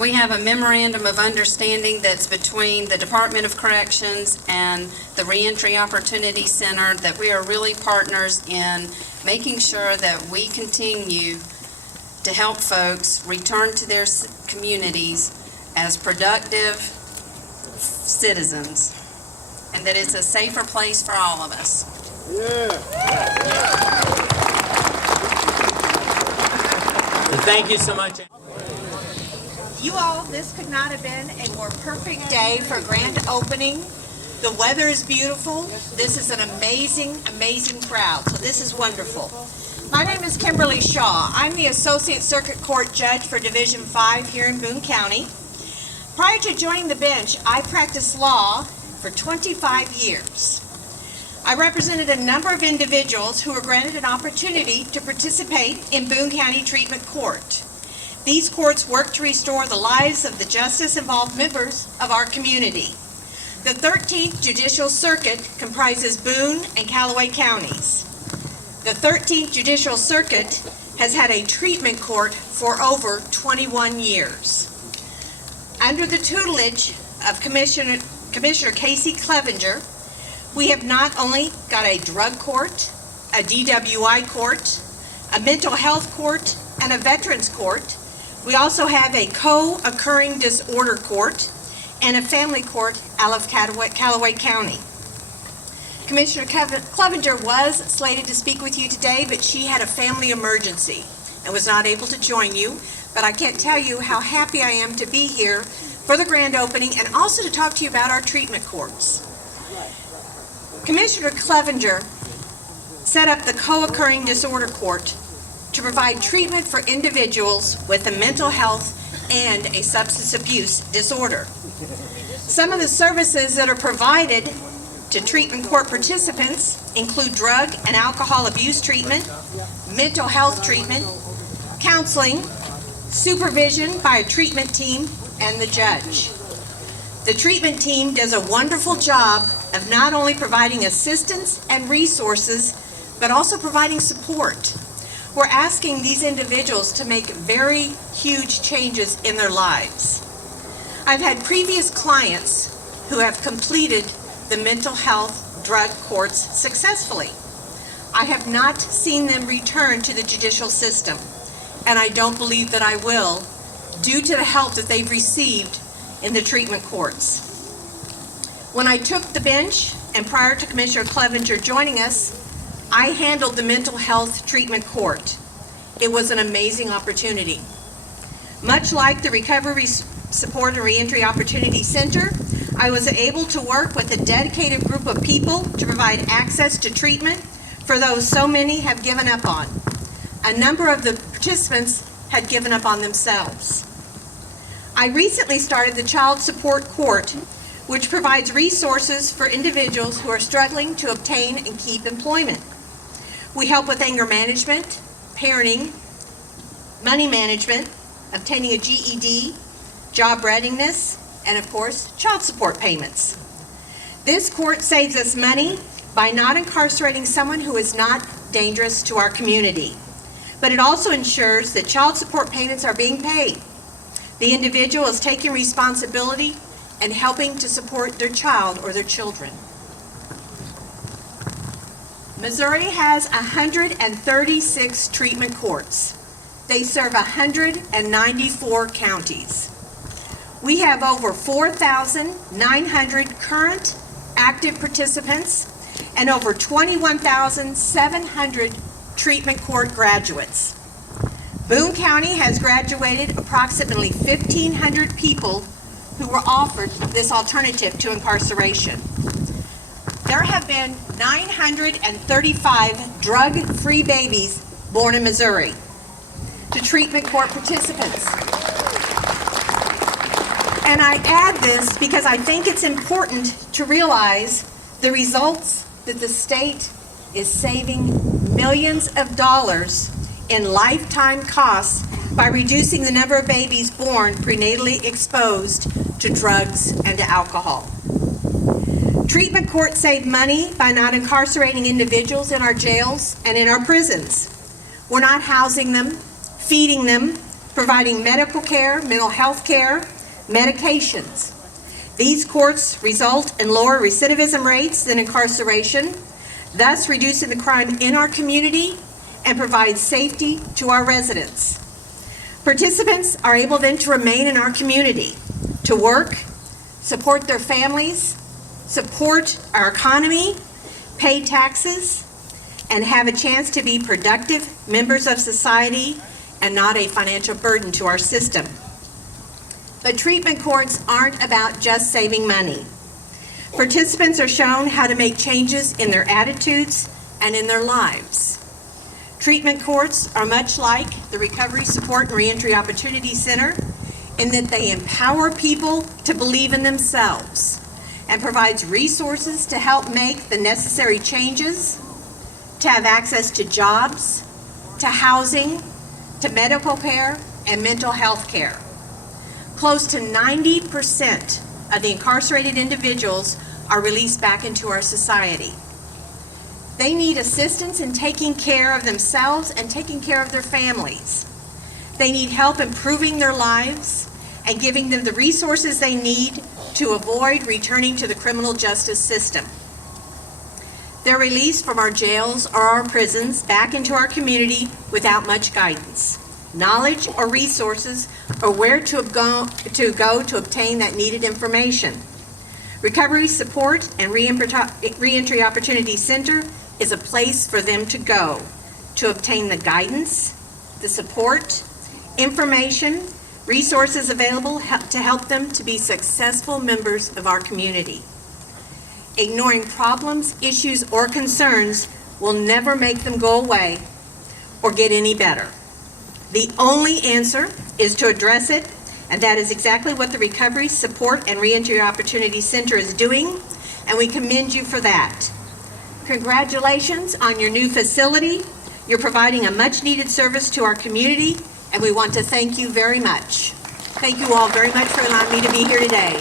We have a memorandum of understanding that's between the Department of Corrections and the Reentry Opportunity Center, that we are really partners in making sure that we continue to help folks return to their communities as productive citizens, and that it's a safer place for all of us. Thank you so much. You all, this could not have been a more perfect day for grand opening. The weather is beautiful. This is an amazing, amazing crowd, so this is wonderful. My name is Kimberly Shaw. I'm the Associate Circuit Court Judge for Division 5 here in Boone County. Prior to joining the bench, I practiced law for 25 years. I represented a number of individuals who were granted an opportunity to participate in Boone County Treatment Court. These courts work to restore the lives of the justice-involved members of our community. The 13th Judicial Circuit comprises Boone and Callaway counties. The 13th Judicial Circuit has had a treatment court for over 21 years. Under the tutelage of Commissioner Casey Clevenger, we have not only got a drug court, a DWI court, a mental health court, and a veterans court. We also have a co-occurring disorder court and a family court out of Callaway County. Commissioner Clevenger was slated to speak with you today, but she had a family emergency and was not able to join you. But I can't tell you how happy I am to be here for the grand opening and also to talk to you about our treatment courts. Commissioner Clevenger set up the co-occurring disorder court to provide treatment for individuals with a mental health and a substance abuse disorder. Some of the services that are provided to treatment court participants include drug and alcohol abuse treatment, mental health treatment, counseling, supervision by a treatment team, and the judge. The treatment team does a wonderful job of not only providing assistance and resources, but also providing support. We're asking these individuals to make very huge changes in their lives. I've had previous clients who have completed the mental health drug courts successfully. I have not seen them return to the judicial system, and I don't believe that I will, due to the help that they've received in the treatment courts. When I took the bench, and prior to Commissioner Clevenger joining us, I handled the mental health treatment court. It was an amazing opportunity. Much like the Recovery Support and Reentry Opportunity Center, I was able to work with a dedicated group of people to provide access to treatment for those so many have given up on. A number of the participants had given up on themselves. I recently started the Child Support Court, which provides resources for individuals who are struggling to obtain and keep employment. We help with anger management, parenting, money management, obtaining a GED, job readiness, and of course, child support payments. This court saves us money by not incarcerating someone who is not dangerous to our community. But it also ensures that child support payments are being paid. The individual is taking responsibility and helping to support their child or their children. Missouri has 136 treatment courts. They serve 194 counties. We have over 4,900 current active participants and over 21,700 treatment court graduates. Boone County has graduated approximately 1,500 people who were offered this alternative to incarceration. There have been 935 drug-free babies born in Missouri to treatment court participants. And I add this because I think it's important to realize the results that the state is saving millions of dollars in lifetime costs by reducing the number of babies born prenatally exposed to drugs and to alcohol. Treatment courts save money by not incarcerating individuals in our jails and in our prisons. We're not housing them, feeding them, providing medical care, mental health care, medications. These courts result in lower recidivism rates than incarceration, thus reducing the crime in our community and provide safety to our residents. Participants are able then to remain in our community, to work, support their families, support our economy, pay taxes, and have a chance to be productive members of society and not a financial burden to our system. But treatment courts aren't about just saving money. Participants are shown how to make changes in their attitudes and in their lives. Treatment courts are much like the Recovery Support and Reentry Opportunity Center in that they empower people to believe in themselves and provides resources to help make the necessary changes, to have access to jobs, to housing, to medical care, and mental health care. Close to 90% of the incarcerated individuals are released back into our society. They need assistance in taking care of themselves and taking care of their families. They need help improving their lives and giving them the resources they need to avoid returning to the criminal justice system. They're released from our jails or our prisons back into our community without much guidance, knowledge, or resources, or where to go to obtain that needed information. Recovery Support and Reentry Opportunity Center is a place for them to go to obtain the guidance, the support, information, resources available to help them to be successful members of our community. Ignoring problems, issues, or concerns will never make them go away or get any better. The only answer is to address it, and that is exactly what the Recovery Support and Reentry Opportunity Center is doing, and we commend you for that. Congratulations on your new facility. You're providing a much-needed service to our community, and we want to thank you very much. Thank you all very much for allowing me to be here today.